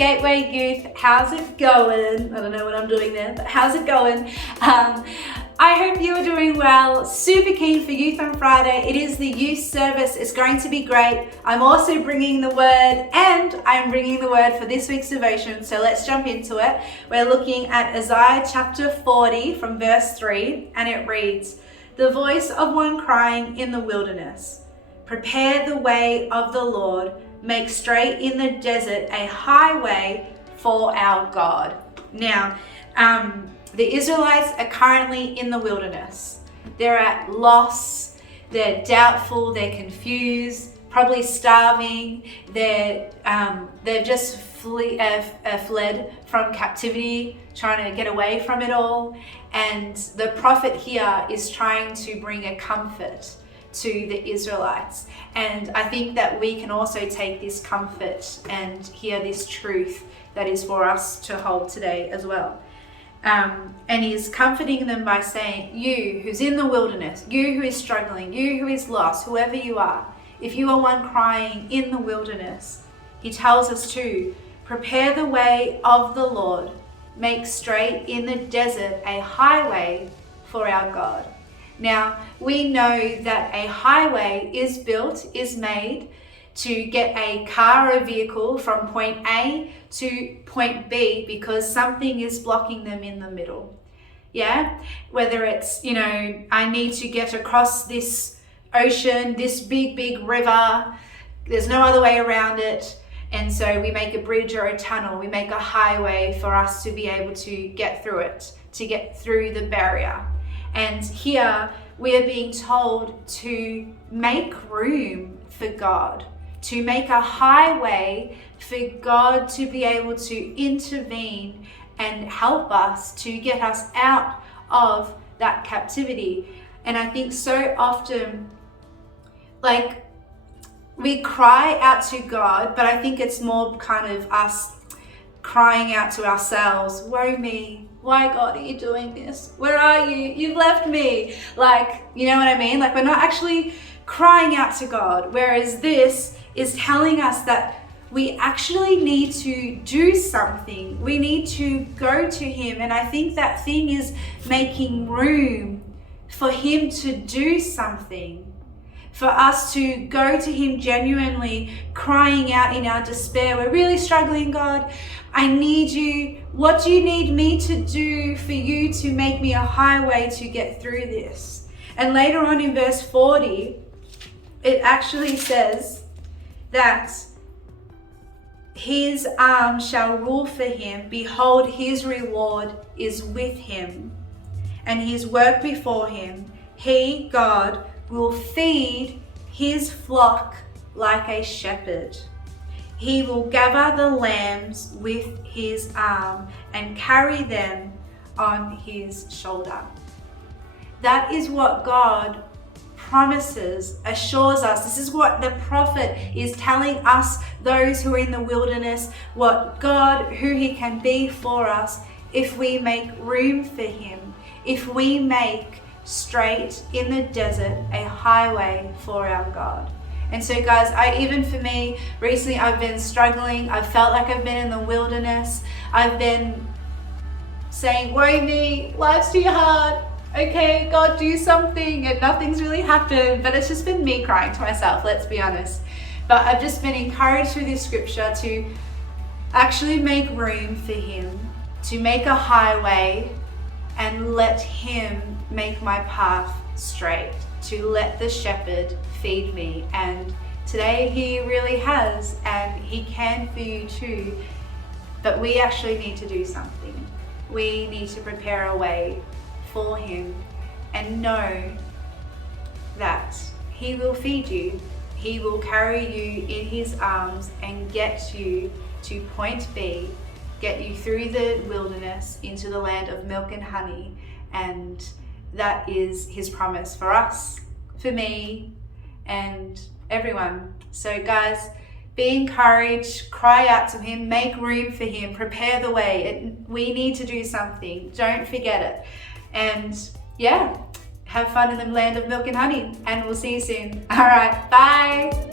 Gateway Youth, how's it going? I don't know what I'm doing there, but how's it going? I hope you are doing well. Super keen for Youth on Friday. It is the youth service. It's going to be great. I'm also bringing the word, and I'm bringing the word for this week's devotion. So let's jump into it. We're looking at Isaiah chapter 40 from verse 3, and it reads, "The voice of one crying in the wilderness, prepare the way of the Lord, make straight in the desert a highway for our God." Now, the Israelites are currently in the wilderness. They're at loss, they're doubtful, they're confused, probably starving. They've just fled from captivity, trying to get away from it all. And the prophet here is trying to bring a comfort to the Israelites. And I think that we can also take this comfort and hear this truth that is for us to hold today as well. And he's comforting them by saying, you who's in the wilderness, you who is struggling, you who is lost, whoever you are, if you are one crying in the wilderness, he tells us to prepare the way of the Lord, make straight in the desert a highway for our God. Now, we know that a highway is made to get a car or vehicle from point A to point B because something is blocking them in the middle. Yeah? Whether it's, I need to get across this ocean, this big river, there's no other way around it. And so we make a bridge or a tunnel, we make a highway for us to be able to get through it, to get through the barrier. And here we are being told to make room for God, to make a highway for God to be able to intervene and help us to get us out of that captivity. And I think so often, we cry out to God, but I think it's more kind of us crying out to ourselves, woe me, why God are you doing this? Where are you? You've left me. You know what I mean? We're not actually crying out to God, whereas this is telling us that we actually need to do something. We need to go to him. And I think that thing is making room for him to do something. For us to go to him genuinely, crying out in our despair. We're really struggling, God. I need you. What do you need me to do for you to make me a highway to get through this? And later on in verse 40, it actually says that his arm shall rule for him. Behold, his reward is with him, and his work before him. He, God, will feed his flock like a shepherd. He will gather the lambs with his arm and carry them on his shoulder. That is what God promises, assures us. This is what the prophet is telling us, those who are in the wilderness, what God, who he can be for us if we make room for him, if we make straight in the desert a highway for our God. And so guys, even for me, recently I've been struggling. I've felt like I've been in the wilderness. I've been saying, woe me, life's too hard. Okay, God, do something. And nothing's really happened, but it's just been me crying to myself, let's be honest. But I've just been encouraged through this scripture to actually make room for him, to make a highway and let him make my path straight, to let the shepherd feed me. And today he really has, and he can for you too. But we actually need to do something. We need to prepare a way for him and know that he will feed you. He will carry you in his arms and get you to point B, get you through the wilderness into the land of milk and honey. And that is his promise for us, for me, and everyone. So guys, be encouraged, cry out to him, make room for him, prepare the way. We need to do something. Don't forget it. And yeah, have fun in the land of milk and honey, and we'll see you soon. All right, bye.